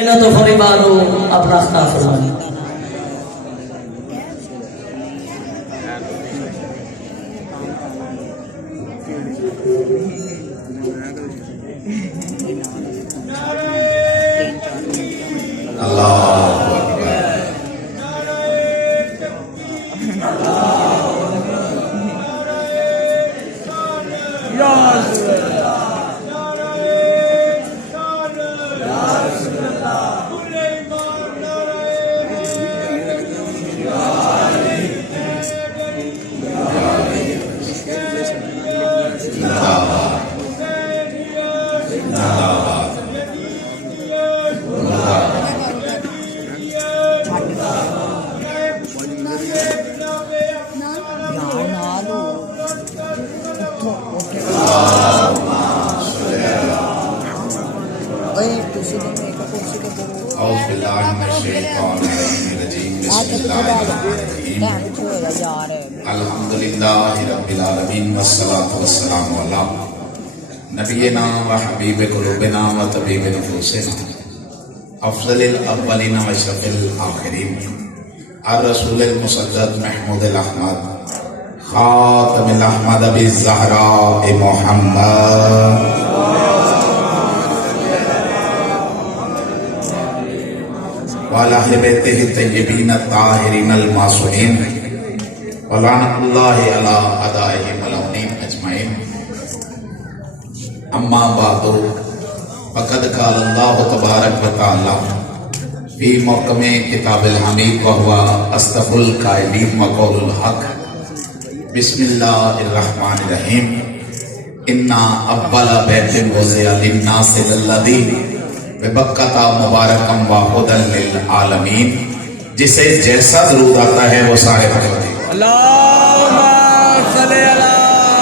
انہاں تو فریبارو اپنا خطا فرمائیں. الحمدللہ رب العالمین والصلاة والسلام علی نبینا و حبیب قلوبنا و طبیب نفوسنا افضل الاولین و اشرف الآخرین الرسول المسدد محمود الاحمد خاتم الاحمد ابی الزہراء محمد وعلی اہل بیتہ الطیبین الطاہرین المعصومین ولعنۃ اللہ علی اعدائہم الملعونین اجمعین. اما بعد فقد قال اللہ تبارک و تعالی فی محکم کتاب الحمید وہو اصدق القائلین وقول الحق. بسم اللہ الرحمن الرحیم. انا اول بیت وضع للناس للذی ببکۃ مبارکا وہدی للعالمین. جسے جیسا ضرور آتا ہے وہ سارے پڑھتے ہیں. اللہم صلی علی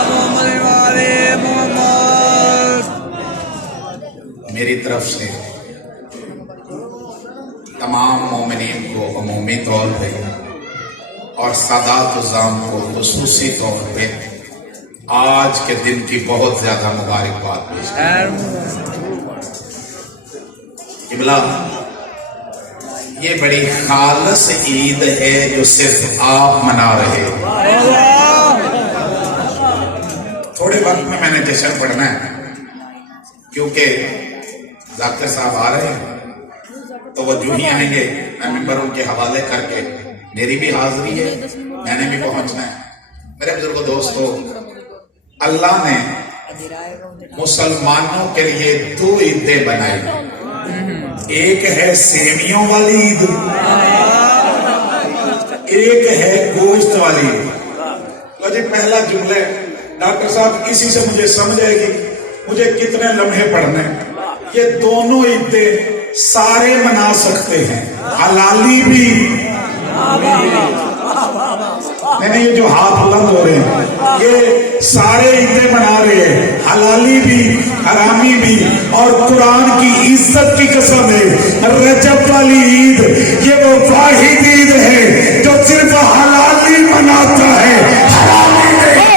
محمد وعلی محمد. میری طرف سے تمام مومنین کو عمومی طور پہ اور سادات عظام کو خصوصی طور پہ آج کے دن کی بہت زیادہ مبارکباد پیش قبلہ. یہ بڑی خالص عید ہے جو صرف آپ منا رہے ہیں. تھوڑے وقت میں نے جشن پڑھنا ہے کیونکہ ذاکر صاحب آ رہے ہیں تو وہ جو ہی آئیں گے میں ممبروں کے حوالے کر کے میری بھی حاضری ہے, میں نے بھی پہنچنا ہے. میرے بزرگوں دوستو, اللہ نے مسلمانوں کے لیے دو عیدیں بنائی. ایک ہے سیمیوں والی عید, ایک ہے گوشت والی عید. تو جی پہلا جملہ ڈاکٹر صاحب اسی سے مجھے سمجھ آئے گی مجھے کتنے لمحے پڑھنے. یہ دونوں عیدیں سارے منا سکتے ہیں, حلالی بھی. نہیں یہ جو ہاتھ بلند ہو رہے ہیں یہ سارے عیدیں منا رہے ہیں, حلالی بھی حرامی بھی. اور قرآن کی عزت کی قسم ہے رجب والی عید یہ وہ واحد عید ہے جو صرف حلالی مناتا ہے, حرامی نہیں.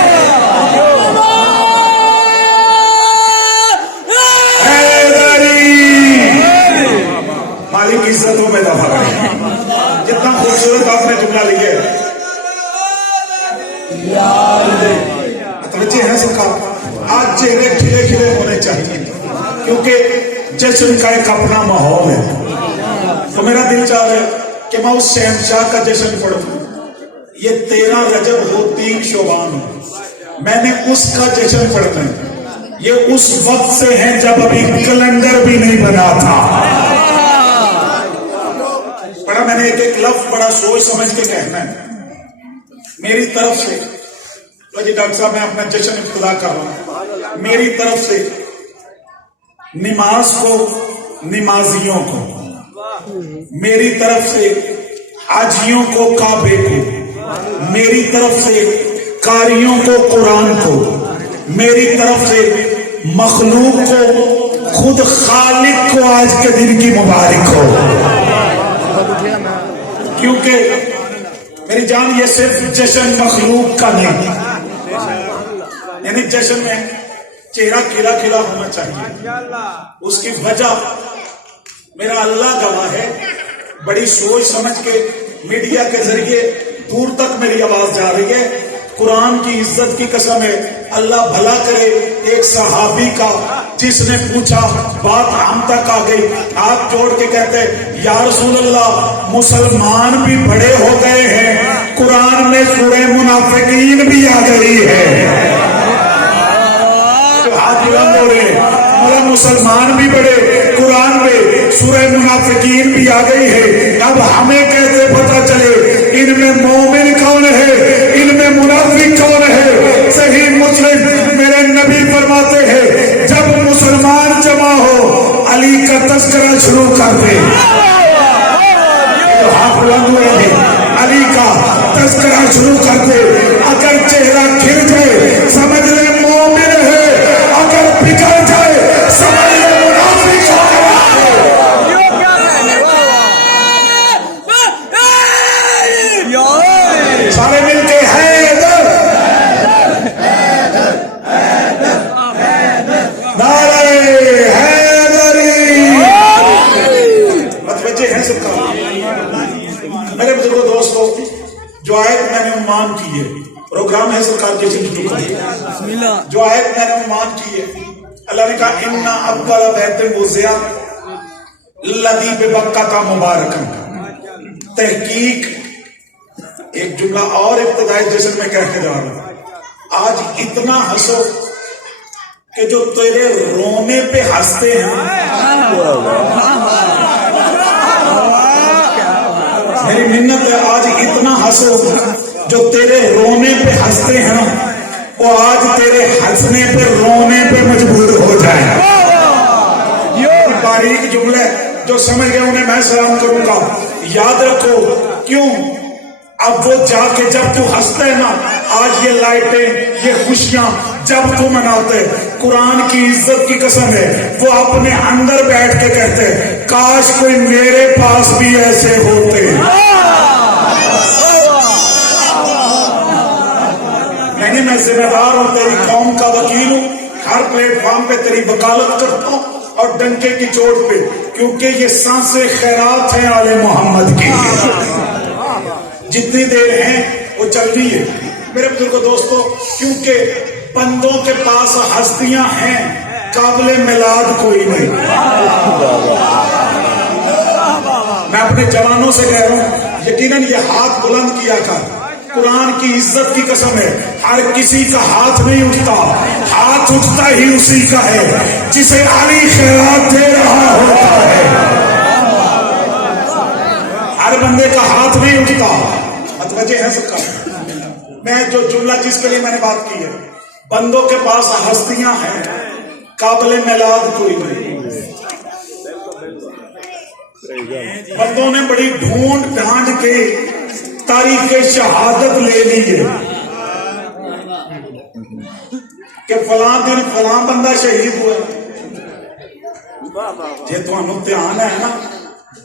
مالک عزت ہو پیدا ہو رہے ہیں. جتنا خوبصورت آپ نے جملہ لیا ہے توجہ ہے سب کا. آج چہرے کھلے کھلے ہونے چاہیے کیونکہ جشن کا ایک اپنا ماحول ہے. تو میرا دل چاہ رہا ہے کہ میں اس شہنشاہ کا جشن پڑھوں. یہ 13 رجب ہو 3 شعبان ہو, میں نے اس کا جشن پڑھنا ہے. یہ اس وقت سے ہے جب ابھی کیلنڈر بھی نہیں بنا تھا. پڑھا میں نے ایک ایک لفظ بڑا سوچ سمجھ کے کہنا ہے. میری طرف سے تو جی ڈاکٹر صاحب میں اپنا جشن ابتدا کر رہا ہوں. میری طرف سے نماز کو, نمازیوں کو, میری طرف سے حاجیوں کو, کعبے کو, میری طرف سے قاریوں کو, قرآن کو, میری طرف سے مخلوق کو, خود خالق کو آج کے دن کی مبارک ہو. کیونکہ میری جان یہ صرف جشن مخلوق کا نہیں, یعنی جشن میں چہرہ کھلا کھلا ہونا چاہیے. اس کی وجہ میرا اللہ گواہ ہے، بڑی سوچ سمجھ کے میڈیا کے ذریعے دور تک میری آواز جا رہی ہے. قرآن کی عزت کی قسم ہے، اللہ بھلا کرے ایک صحابی کا جس نے پوچھا، بات ہم تک آ گئی، ہاتھ جوڑ کے کہتے یا رسول اللہ مسلمان بھی بڑے ہو گئے ہیں، قرآن میں سورہ منافقین بھی آ گئی ہے. ہاتھ بلند ہو رہے ہیں، مسلمان بھی بڑے، قرآن میں سورہ منافقین بھی آ گئی ہے. اب ہمیں کیسے پتا چلے ان میں مومن کون ہے، ان میں منافق کون ہے؟ صحیح مسلم میرے نبی فرماتے ہیں جب مسلمان جمع ہو علی کا تذکرہ شروع کر دے. ہاتھ بلند ہوئے ہیں، علی کا تذکرہ شروع کر دے. اگر چہرہ کھل جائے سمجھ لے مومن ہے، اگر بگڑ جائے سمجھ لے منافق ہو گیا. سارے مل کے حیدر نعرہ حیدری. متوجہ ہیں سب کا؟ میرے بزرگوں دوستو، جو آیت میں نے عنوان کی ہے، پروگرام ہے سرکار کے جو آیت میں نے عنوان کی ہے، اللہ نے کہا اِنَّ أَوَّلَ بَيْتٍ وُضِعَ لَّذِي بِبَکَّةَ مُبَارَکًا. تحقیق ایک جملہ اور ابتدائی جیسے میں کہہ کے جا رہا ہوں، آج اتنا ہنسو کہ جو تیرے رونے پہ ہنستے ہیں. میری منت ہے، آج اتنا ہنسو جو تیرے رونے پہ ہنستے ہیں وہ آج تیرے ہنسنے پہ رونے پہ مجبور ہو جائے. یہ باریک جملے جو سمجھ گئے انہیں میں سلام کروں گا. یاد رکھو کیوں، اب وہ جا کے جب تو ہنستے ہیں نا، آج یہ لائٹیں، یہ خوشیاں جب تو مناتے، قرآن کی عزت کی قسم ہے وہ اپنے اندر بیٹھ کے کہتے کاش کوئی میرے پاس بھی ایسے ہوتے. میں ذمہ دار ہوں، تیری قوم کا وکیل ہوں، ہر پلیٹ فارم پہ تیری وکالت کرتا ہوں اور ڈنکے کی چوٹ پہ، کیونکہ یہ سانسیں خیرات ہیں آل محمد کی. جتنی دیر ہیں وہ چل رہی ہے میرے بزرگوں دوستو، کیونکہ بندوں کے پاس ہستیاں ہیں، قابل میلاد کوئی نہیں. میں اپنے جوانوں سے کہہ رہا ہوں یقیناً یہ ہاتھ بلند کیا کر. قرآن کی عزت کی قسم ہے ہر کسی کا ہاتھ نہیں اٹھتا، ہاتھ اٹھتا ہی اسی کا ہے جسے علی خیرات دے رہا ہوتا ہے. ہر بندے کا ہاتھ نہیں اٹھتا. متوجہ ہے سب کا؟ میں جو جملہ جس کے لیے میں نے بات کی ہے، بندوں کے پاس ہستیاں ہیں، قابل میلاد کوئی نہیں. بندوں نے بڑی ڈھونڈ ڈھانڈ کے تاریخ شہادت لے لی ہے کہ فلاں دن فلاں بندہ شہید ہوا. جی تمہیں دھیان ہے نا،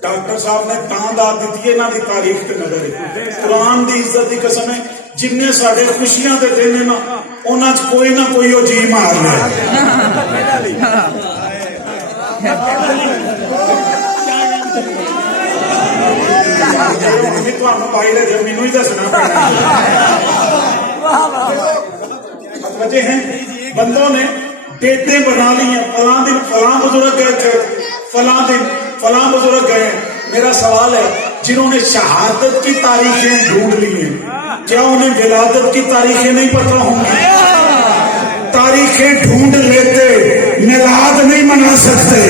ڈاکٹر صاحب نے تاں دار دیتی ہے نہ دی تاریخ کے نظر ہے. قرآن دی عزت دی قسم ہے جن نے ساڈے خوشیاں دے دن ہے نا، انہاں چ کوئی نہ کوئی وہ جی مار رہا ہے. پائی رہے جو مینوں ہی دسنا متوجہ ہیں. بندوں نے ڈیٹیں بنا لی ہیں، فلاں دن فلاں بزرگ گئے تھے، فلاں دن فلاں بزرگ گئے. میرا سوال ہے جنہوں نے شہادت کی تاریخیں ڈھونڈ لی ہیں، کیا انہیں ولادت کی تاریخیں نہیں پتہ ہوں گی؟ تاریخیں ڈھونڈ لیتے، میلاد نہیں منا سکتے.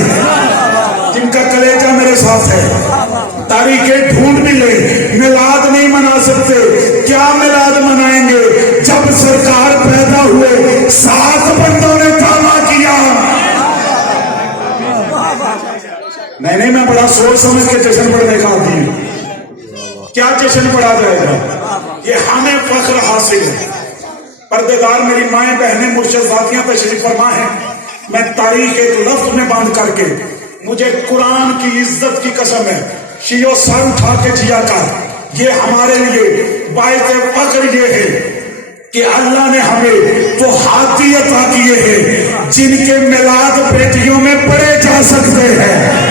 جن کا کلیجہ میرے ساتھ ہے، تاریخیں ڈھونڈ بھی لے، میلاد نہیں منا سکتے. کیا میلاد منائیں گے جب سرکار پیدا ہوئے 7 بندوں نے دعویٰ کیا. میں بڑا سوچ سمجھ کے جشن پڑھنے کا آدمی ہوں. کیا جشن پڑھا جائے گا؟ یہ ہمیں فخر حاصل ہے. پردےدار میری مائیں بہنیں مرشد ذاتیاں تشریف فرما ہیں. میں تاریخ ایک لفظ میں باندھ کر کے، مجھے قرآن کی عزت کی قسم ہے، شیعو سر اٹھا کے جیا کر. یہ ہمارے لیے باعث فخر یہ ہے کہ اللہ نے ہمیں وہ ہاتھی عطا کیے ہیں جن کے میلاد بیٹیوں میں پڑھے جا سکتے ہیں.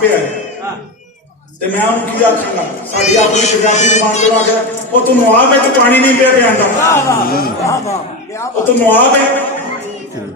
ਪਿਆ ਤੇ ਮੈਂ ਉਹਨੂੰ ਕੀ ਆਖਾਂਗਾ? ਸਾਡੀ ਆਪਣੀ ਪੰਜਾਬੀ ਜ਼ੁਬਾਨ ਦੇ ਨਾਲ ਉਹ ਤੈਨੂੰ ਆ ਵਿੱਚ ਪਾਣੀ ਨਹੀਂ ਪਿਆ ਪਿਆਂਦਾ, ਉਹ ਤੈਨੂੰ ਆ ਵੇ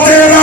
13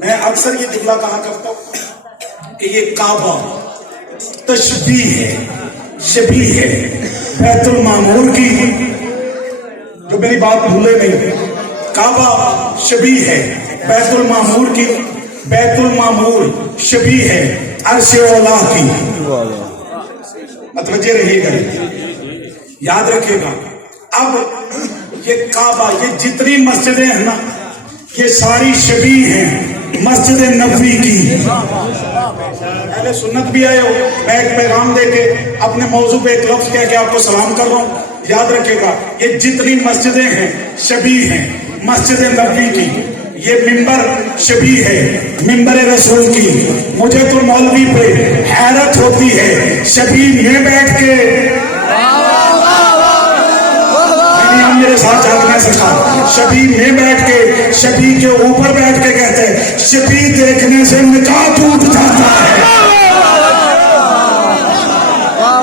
میں اکثر یہ جملہ کہا کرتا ہوں کہ یہ کعبہ تشبیہ ہے، شبیہ ہے بیت المعمور کی، جو میری بات بھولے نہیں، کعبہ شبیہ ہے بیت المعمور کی، بیت المعمور شبیہ ہے عرش اولا کی. متوجہ رہیے گا، یاد رکھیے گا. اب یہ کعبہ، یہ جتنی مسجدیں ہیں نا، یہ ساری شبیہ ہیں مسجد نبوی کی. اہل سنت بھی آئے ہو، میں ایک پیغام دے کے اپنے موضوع پہ ایک لفظ کہہ کے آپ کو سلام کر رہا ہوں. یاد رکھے گا یہ جتنی مسجدیں ہیں شبیہ ہیں مسجد نبوی کی. یہ ممبر شبیہ ہے ممبر رسول کی. مجھے تو مولوی پہ حیرت ہوتی ہے، شبیہ میں بیٹھ کے میرے ساتھ جاگنا سکھا، شبیہ میں بیٹھ کے، شبیہ کے اوپر بیٹھ کے کہتے ہیں شبیہ دیکھنے سے نکاح ٹوٹ جاتا ہے.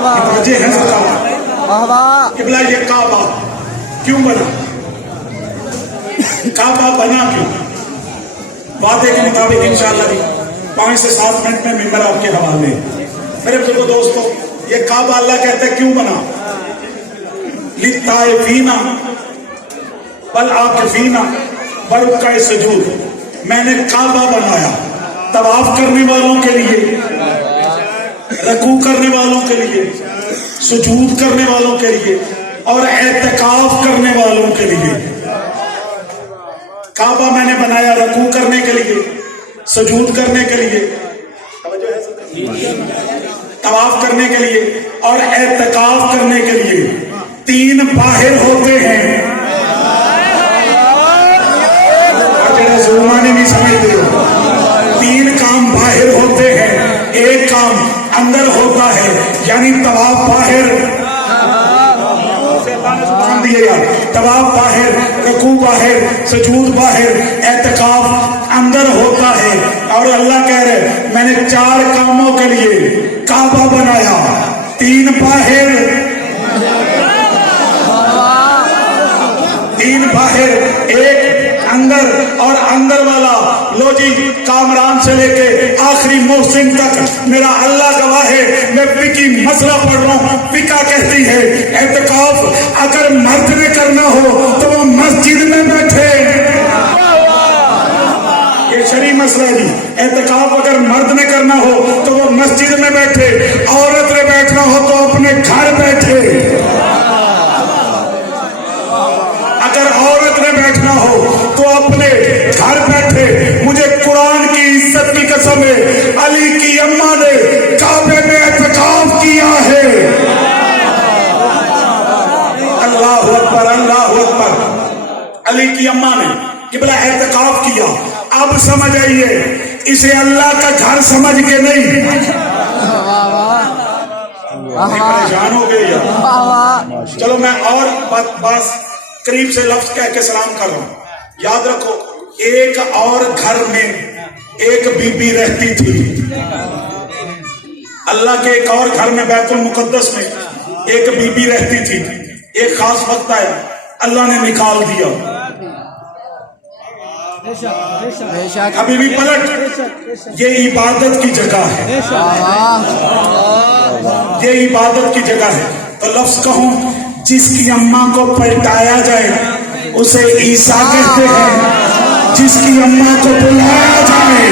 متوجہ ہیں سب؟ قبلہ یہ کعبہ کیوں بنا؟ کعبہ بنا کیوں؟ وعدے کے مطابق انشاءاللہ بھی 5 سے 7 منٹ میں ممبر آپ کے حوالے. میرے بزرگوں دوستوں، یہ کعبہ اللہ کہتا ہے کیوں بنا؟ للطائفین والعاکفین ورکع سجود. میں نے کعبہ بنایا طواف کرنے والوں کے لیے، رکوع کرنے والوں کے لیے، سجود کرنے والوں کے لیے اور اعتکاف کرنے والوں کے لیے. کعبہ میں نے بنایا رکوع کرنے کے لیے، سجود کرنے کے لیے، طواف کرنے کے لیے اور اعتکاف کرنے کے لیے. 3 باہر ہوتے ہیں، زبانی نہیں سمجھتے ہو. 3 کام باہر ہوتے ہیں، ایک کام اندر ہوتا ہے، یعنی طواف باہر، طواف باہر، رکوع باہر، سجود باہر، اعتکاف اندر ہوتا ہے. اور اللہ کہہ رہے میں نے 4 کاموں کے لیے کعبہ بنایا، 3 باہر، 3 باہر، ایک اندر. اور اندر والا لو جی کامران سے لے کے آخری محسن تک میرا اللہ گواہ ہے. میں فقہی مسئلہ پڑھ رہا ہوں، فقہ کہتی ہے اعتکاف اگر مرد نے کرنا ہو تو وہ مسجد میں بیٹھے. یہ شرعی مسئلہ ہے جی. اعتکاف اگر مرد نے کرنا ہو تو وہ مسجد میں بیٹھے، عورت نے بیٹھنا ہو تو اپنے گھر بیٹھے. اگر عورت نے بیٹھنا ہو تو اپنے گھر بیٹھے. مجھے قرآن کی عزت کی قسم ہے، علی کی اماں نے کعبے میں اعتکاف کیا ہے. اللہ اکبر، اللہ اکبر. علی کی اماں نے قبلہ اعتکاف کیا. اب سمجھ آئیے، اسے اللہ کا گھر سمجھ کے نہیں. پریشان ہو گئے یار. چلو میں اور بات قریب سے لفظ کہہ کے سلام کر رہا ہوں. یاد رکھو، ایک اور گھر میں ایک بی بی رہتی تھی. اللہ کے ایک اور گھر میں بیت المقدس میں ایک بی بی رہتی تھی. ایک خاص وقت آیا، اللہ نے نکال دیا. ابھی بھی پلٹ، یہ عبادت کی جگہ ہے، یہ عبادت کی جگہ ہے. تو لفظ کہوں، جس کی اماں کو پلٹایا جائے اسے عیسیٰ کہتے ہیں، جس کی اماں کو بلایا جائے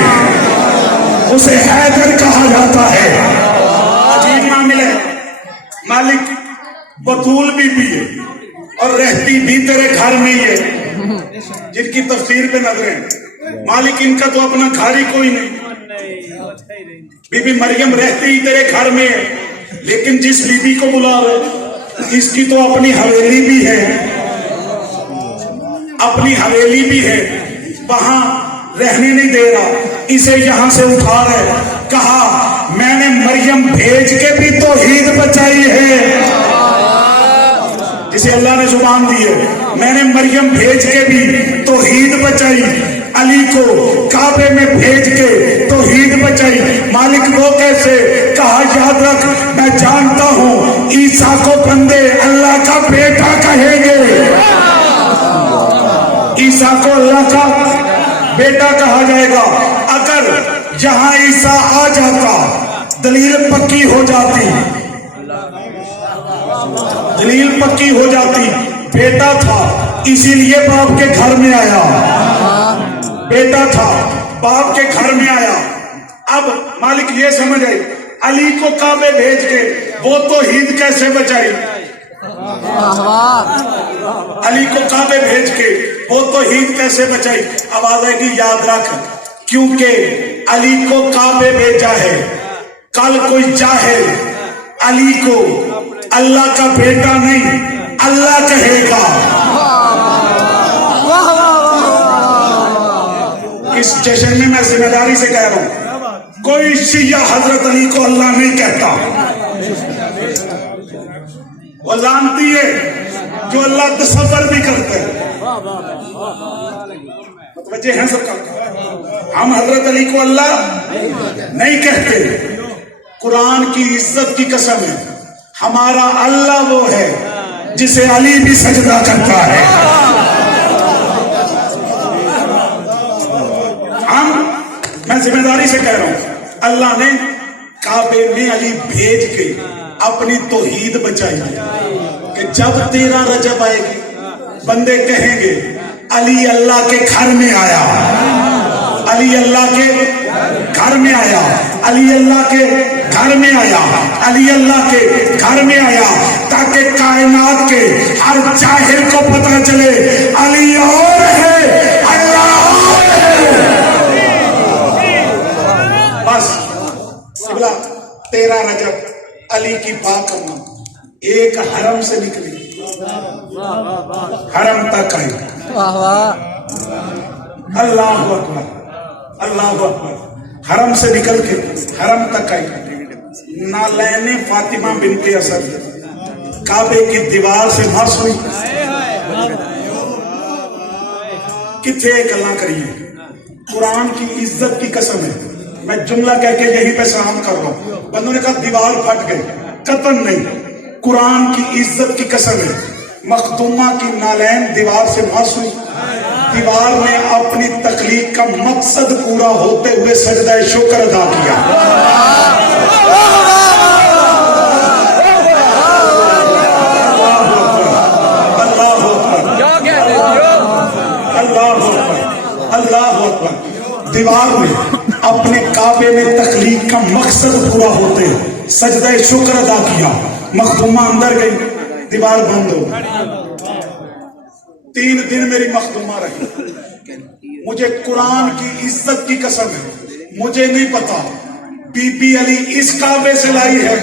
اسے حیدر کہا جاتا ہے. عجیب معاملہ ہے. مالک بطول بی بی ہے اور رہتی بھی تیرے گھر میں ہی ہے، جن کی تفسیر پہ نظریں. مالک ان کا تو اپنا گھر ہی کوئی نہیں. بی بی مریم رہتی ہی تیرے گھر میں ہے، لیکن جس بی بی کو بلا رہے اس کی تو اپنی حویلی بھی ہے، اپنی حویلی بھی ہے، وہاں رہنے نہیں دے رہا، اسے یہاں سے اٹھا رہے. کہا میں نے مریم بھیج کے بھی توحید بچائی ہے، جسے اللہ نے زبان دی ہے. میں نے مریم بھیج کے بھی توحید بچائی، علی کو کعبے میں بھیج کے توحید بچائی. مالک وہ کیسے؟ کہا یاد رکھ، میں جانتا ہوں عیسیٰ کو بندے اللہ کا بیٹا کہیں گے، عیسیٰ کو اللہ کا بیٹا کہا جائے گا. جہاں عیسیٰ آ جاتا دلیل پکی ہو جاتی، دلیل پکی ہو جاتی۔ بیٹا تھا اسی لیے باپ کے گھر میں آیا، بیٹا تھا باپ کے گھر میں آیا۔ اب مالک یہ سمجھ آئی علی کو کعبے بھیج کے وہ توحید کیسے بچائی، علی کو کعبے بھیج کے وہ توحید کیسے بچائی۔ آواز آئے گی یاد رکھ، کیونکہ علی کو کعبے بھیجا ہے، کل کوئی جاہل علی کو اللہ کا بیٹا نہیں اللہ کہے گا۔ اس جشن میں میں ذمہ داری سے کہہ رہا ہوں، کوئی شیعہ حضرت علی کو اللہ نہیں کہتا، وہ لانتی ہے جو اللہ تصور بھی کرتے ہیں۔ متوجہ ہیں سب کا؟ ہم حضرت علی کو اللہ نہیں کہتے۔ قرآن کی عزت کی قسم ہے، ہمارا اللہ وہ ہے جسے علی بھی سجدہ کرتا ہے۔ میں ذمہ داری سے کہہ رہا ہوں، اللہ نے کعبے میں علی بھیج کے اپنی توحید بچائی کہ جب 13 رجب آئے گی بندے کہیں گے علی اللہ کے گھر میں آیا، علی اللہ کے گھر میں آیا، علی اللہ کے گھر میں آیا، علی اللہ کے گھر میں آیا، تاکہ کائنات کے ہر جاہل کو پتہ چلے علی اور ہے اللہ اور ہے۔ بس 13 رجب علی کی بات کرنا، ایک حرم سے نکلی حرم تک آئی۔ اللہ اکبر اللہ اکبر، حرم سے نکل کے حرم تک آئی۔ نالین فاطمہ بنت اسد کعبے کی دیوار سے مس ہوئی، کتنے گلاں کریے۔ قرآن کی عزت کی قسم ہے، میں جملہ کہہ کے یہیں پہ سلام کر رہا ہوں۔ بندوں نے کہا دیوار پھٹ گئی، قطن نہیں، قرآن کی عزت کی قسم ہے، مخدومہ کی نالین دیوار سے مس ہوئی، دیوار نے اپنی تخلیق کا مقصد پورا ہوتے ہوئے سجدہ شکر ادا کیا۔ اللہ اکبر، دیوار نے اپنے کعبے میں تخلیق کا مقصد پورا ہوتے سجدہ شکر ادا کیا۔ مخدومہ اندر گئی، دیوار بند ہو گئی۔ 3 دن میری مخدومہ رہی۔ مجھے قرآن کی عزت کی قسم ہے، مجھے نہیں پتا بی بی علی اس کعبے سے لائی ہے،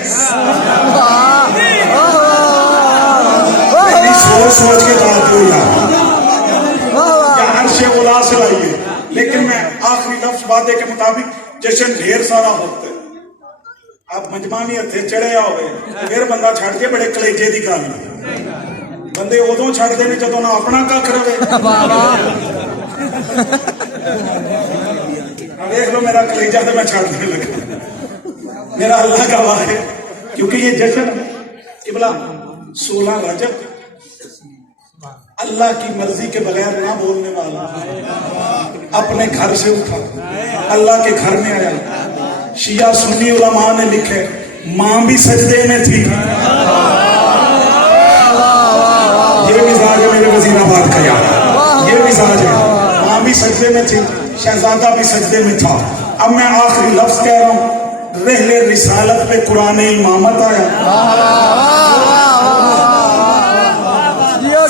سوچ کے بات ہوئی یا عرش اولا سے لائی ہے، لیکن میں آخری لفظ وعدے کے مطابق جشن ڈھیر سارا ہوتا ہے۔ آپ مجموعی ہتھے چڑھے ہوئے پھر بندہ چھڑ کے بڑے کلیجے دی گل، بندے ادو چھڑتے ہیں جدوں نہ اپنا کھ رہے۔ دیکھ لو میرا کلیجہ تو میں چھڑنے لگا، میرا اللہ کا واہ ہے، کیونکہ یہ جشن قبلہ 16 رجب اللہ کی مرضی کے بغیر نہ بولنے والا اپنے گھر سے اٹھا، اللہ کے گھر میں آیا۔ شیعہ سنی علماء نے لکھے ماں بھی سجدے میں تھی، یہ مزاج ہے میرے وزیر آباد کا، یہ مزاج ہے، ماں بھی سجدے میں تھی، شہزادہ بھی سجدے میں تھا۔ اب میں آخری لفظ کہہ رہا ہوں، رحلے رسالت پہ قرآن امامت آیا۔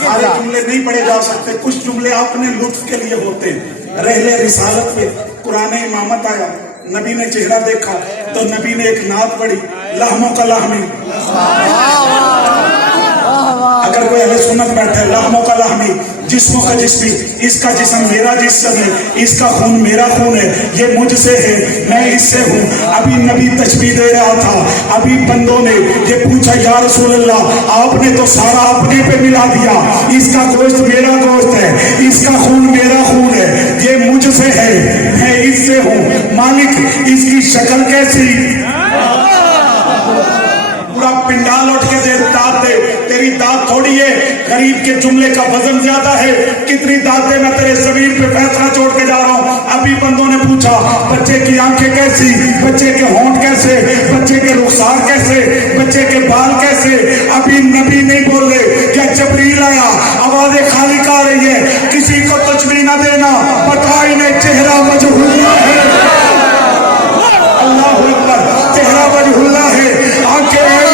سارے جملے نہیں پڑھے جا سکتے، کچھ جملے اپنے لطف کے لیے ہوتے ہیں۔ رحلے رسالت پہ قرآن امامت آیا، نبی نے چہرہ دیکھا تو نبی نے ایک نعت پڑھی، لحموں کا لحمی۔ اگر کوئی اہل سنت بیٹھے، لحموں کا لحمی، جسموں کا جسمی، اس کا جسم میرا جسم ہے، اس کا خون میرا خون ہے، یہ مجھ سے ہے، میں اس سے ہوں۔ ابھی نبی تشبیہ دے رہا تھا، ابھی بندوں نے یہ پوچھا یا رسول اللہ آپ نے تو سارا اپنے پہ ملا دیا، اس کا گوشت میرا گوشت ہے، اس کا خون میرا خون ہے، یہ مجھ سے ہے، میں اس سے ہوں۔ مالک اس کی شکل کیسی؟ پورا پنڈال اٹھ کے دے، داد دے، تیری داد تھوڑی ہے، غریب غریب کے جملے کا وزن زیادہ ہے، کتنی دادیں میں تیرے ضمیر پہ فیصلہ چھوڑ کے جا رہا ہوں. ابھی بندوں نے پوچھا بچے کی آنکھیں کیسی، بچے کے ہونٹ کیسے، بچے کے رخسار کیسے، بچے کے بال کیسے. ابھی نبی نہیں بول رہے کہ جبریل آیا، آواز خالق آ رہی ہے، کسی کو تجویز نہ دینا، بتا انہیں چہرہ مجہول ہے. اللہ اکبر، چہرہ مجہول ہے، آنکھیں